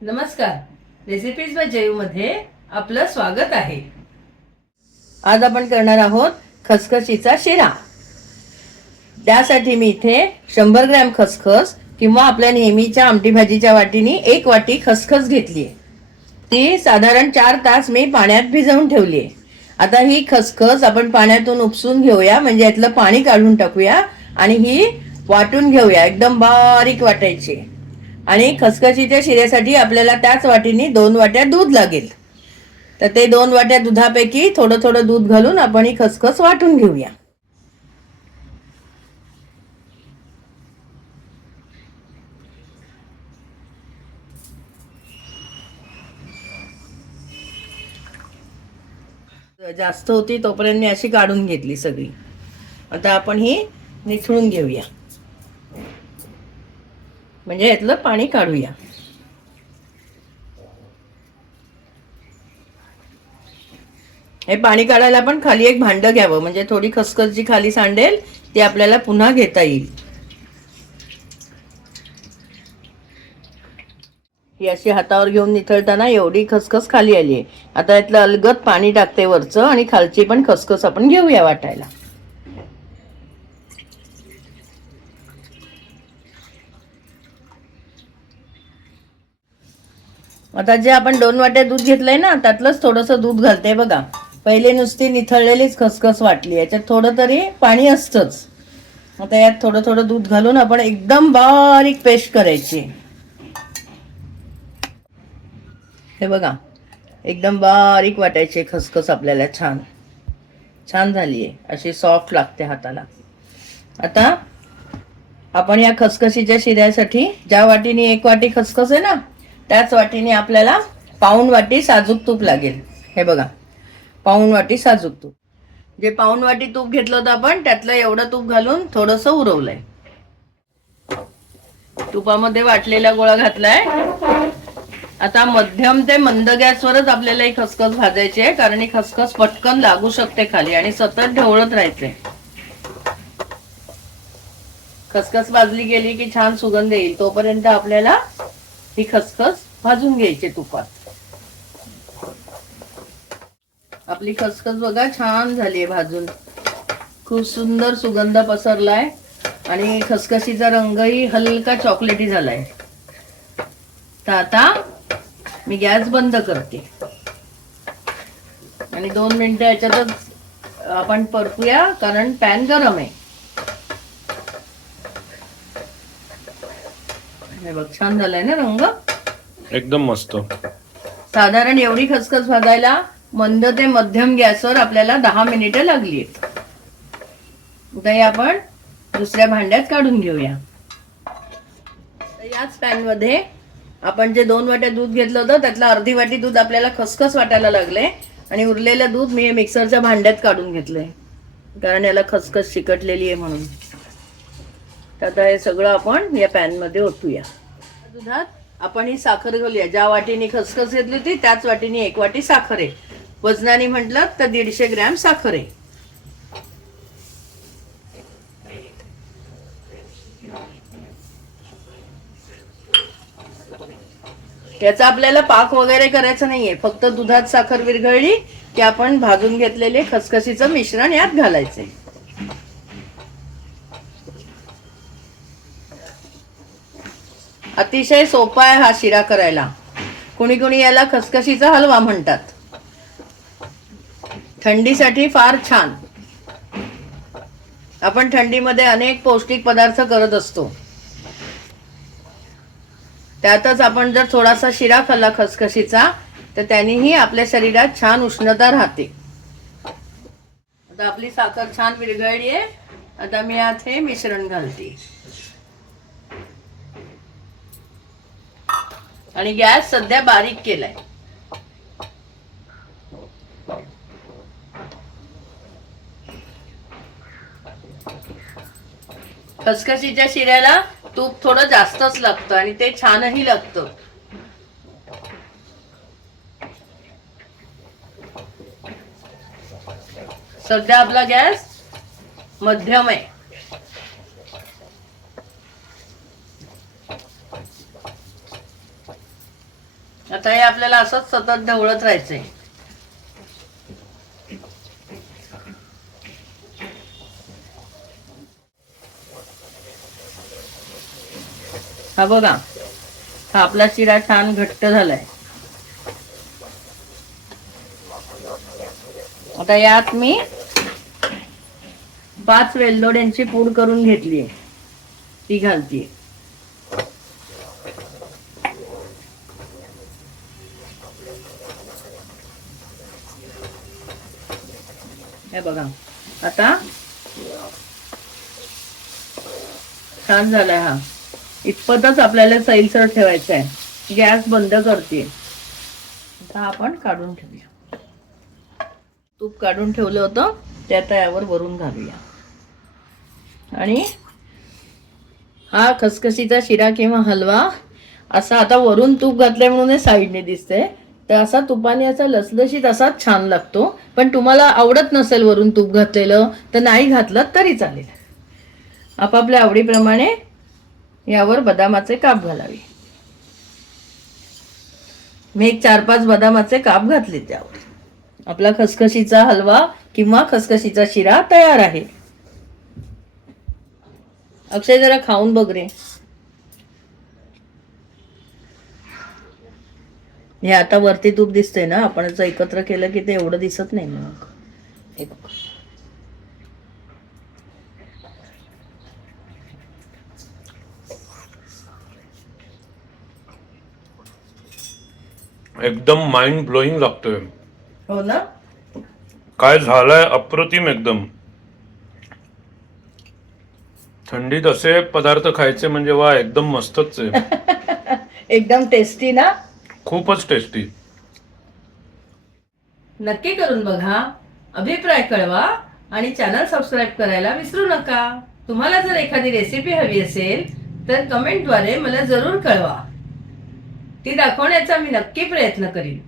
नमस्कार. Recipes bye Jayu मध्ये आपलं स्वागत आहे. आज आपण करणार आहोत खसखशीचा शिरा. त्यासाठी मी इथे शंभर ग्रॅम खसखस किंवा आपल्या नेहमीच्या आमटी भाजीच्या वाटीने एक वाटी खसखस घेतली ती साधारण चार तास मी पाण्यात भिजवून ठेवली आहे आता ही खसखस आपण पाण्यातून उपसून घेऊया म्हणजे यातलं पाणी काढून टाकूया आणि ही वाटून घेऊया. एकदम बारीक वाटायची. आणि खसखशीच्या शिऱ्यासाठी आपल्याला त्याच वाटीने दोन वाट्या दूध लागेल. तर ते दोन वाट्या दुधापैकी थोडं थोडं दूध घालून आपण ही खसखस वाटून घेऊया. जास्त होती तोपर्यंत मी अशी काढून घेतली सगळी. आता आपण ही निथळून घेऊया. म्हणजे यातलं पाणी काढूया. हे पाणी काढायला आपण खाली एक भांड घ्यावं म्हणजे थोडी खसखस जी खाली सांडेल ती आपल्याला पुन्हा घेता येईल. ही अशी हातावर घेऊन निथळताना एवढी खसखस खाली आली आहे आता यातलं अलगत पाणी टाकते वरचं आणि खालची पण खसखस आपण घेऊया वाटायला. आता जे आपण दोन वाट्या दूध घेतलंय ना त्यातलंच थोडंसं दूध घालते बघा. पहिले नुसती निथळलेलीच खसखस वाटली याच्यात थोडं तरी पाणी असतंच. आता यात थोडं थोडं दूध घालून आपण एकदम बारीक पेस्ट करायची. हे बघा एकदम बारीक वाटायची खसखस आपल्याला छान. छान झाली आहे अशी सॉफ्ट लागते हाताला. आता आपण या खसखशीच्या शिऱ्यासाठी ज्या वाटीने एक वाटी खसखस आहे ना त्याच वाटीने आपल्याला पाऊण वाटी साजूक तूप लागेल. हे बघा. पाऊण वाटी साजूक तूप. जे पाऊण वाटी तूप घेतलं होतं आपण त्यातलं एवढं तूप घालून थोडंसं उरवलंय. तुपामध्ये वाटलेला गोळा घातलाय. आता मध्यम ते मंद गॅसवरच आपल्याला ही खसखस भाजायची आहे कारण ही खसखस पटकन लागू शकते खाली आणि सतत ढवळत राहायचे. खसखस भाजली गेली की छान सुगंध येईल. तोपर्यंत आपल्याला ही खसखस भाजून घ्यायची तुपात. आपली खसखस बघा छान झाली आहे भाजून. खूप सुंदर सुगंध पसरलाय. आणि खसखशीचा रंगही हलका चॉकलेटी झालाय. तर आता मी गॅस बंद करते. आणि दोन मिनिटं याच्यातच आपण परतूया कारण पॅन गरम आहे. हे बघ छान झालाय ना रंग? एकदम मस्त. साधारण एवढी खसखस भाजायला मंद ते मध्यम गॅसवर आपल्याला दहा मिनिटं लागली आता हे आपण दुसऱ्या भांड्यात काढून घेऊया. तर याच पॅनमध्ये आपण जे दोन वाट्या दूध घेतलं होतं त्यातलं अर्धी वाटी दूध आपल्याला खसखस वाटायला लागले आणि उरलेलं दूध मी मिक्सरच्या भांड्यात काढून घेतलंय. कारण याला खसखस चिकटलेली आहे म्हणून. आता हे सगळं आपण या पॅनमध्ये ओतूया. दुधात आपण ही साखर घालूया. ज्या वाटीने खसखस घेतली होती त्याच वाटीने एक वाटी साखर आहे. वजनाने म्हटलं तर दीडशे ग्रॅम साखर आहे. याचा आपल्याला पाक वगैरे करायचं नाहीये. फक्त दुधात साखर विरघळली की आपण भाजून घेतलेले खसखसीचं मिश्रण यात घालायचंय. अतिशय सोपा आहे हा शिरा करायला. कुणी कुणी याला खसखशीचा हलवा म्हणतात. थंडीसाठी फार छान. आपण थंडीमध्ये अनेक पौष्टिक पदार्थ करत असतो. त्यातच आपण जर थोडासा शिरा खाल्ला खसखशीचा तर त्यानेही आपल्या शरीरात छान उष्णता राहते. आता आपली साखर छान विरघळली आहे आता मी आत हे मिश्रण घालते. आणि गॅस सध्या बारीक केलाय. खसखशीच्या शिऱ्याला तूप थोडं जास्तच लागतं आणि ते छानही लागतं. सध्या आपला गॅस मध्यम आहे. आता हे आपल्याला असंच सतत ढवळत राहायचंय. हा बघा हा आपला शिरा छान घट्ट झालाय. आता यात मी पाच वेलदोड्यांची पूड करून घेतली ती घालतीये. हे बघा. आता छान झालाय हा. इतपतच आपल्याला सैलसर ठेवायचा आहे गॅस बंद करते आता आपण काढून ठेवूया. तूप काढून ठेवलं होतं ते आता यावर वरून घालूया. आणि हा खसखशीचा शिरा किंवा हलवा असा आता वरून तूप घातलंय म्हणून साईडने दिसते तर असा तुपाने असा लसलशीत असाच छान लागतो. पण तुम्हाला आवडत नसेल वरून तूप घातलेलं तर नाही घातलं तरी चालेल. आपापल्या आवडीप्रमाणे यावर बदामाचे काप घालावे. मी एक चार पाच बदामाचे काप घातले त्यावर. आपला खसखशीचा हलवा किंवा खसखशीचा शिरा तयार आहे. अक्षय जरा खाऊन बघ रे. हे आता वरती तूप दिसतंय ना आपण जर एकत्र केलं की ते एवढं दिसत नाही मग. बघ. एकदम माइंड ब्लोईंग लागतोय. हो ना? काय झालंय? अप्रतिम एकदम. थंडीत असे पदार्थ खायचे म्हणजे वा एकदम मस्तच आहे. एकदम टेस्टी ना? खूपच टेस्टी नक्की करून बघा अभिप्राय कळवा आणि चॅनल सबस्क्राईब करायला विसरू नका. तुम्हाला जर एखादी रेसिपी हवी असेल तर कमेंटद्वारे मला जरूर कळवा. ती दाखवण्याचा मी नक्की प्रयत्न करीन.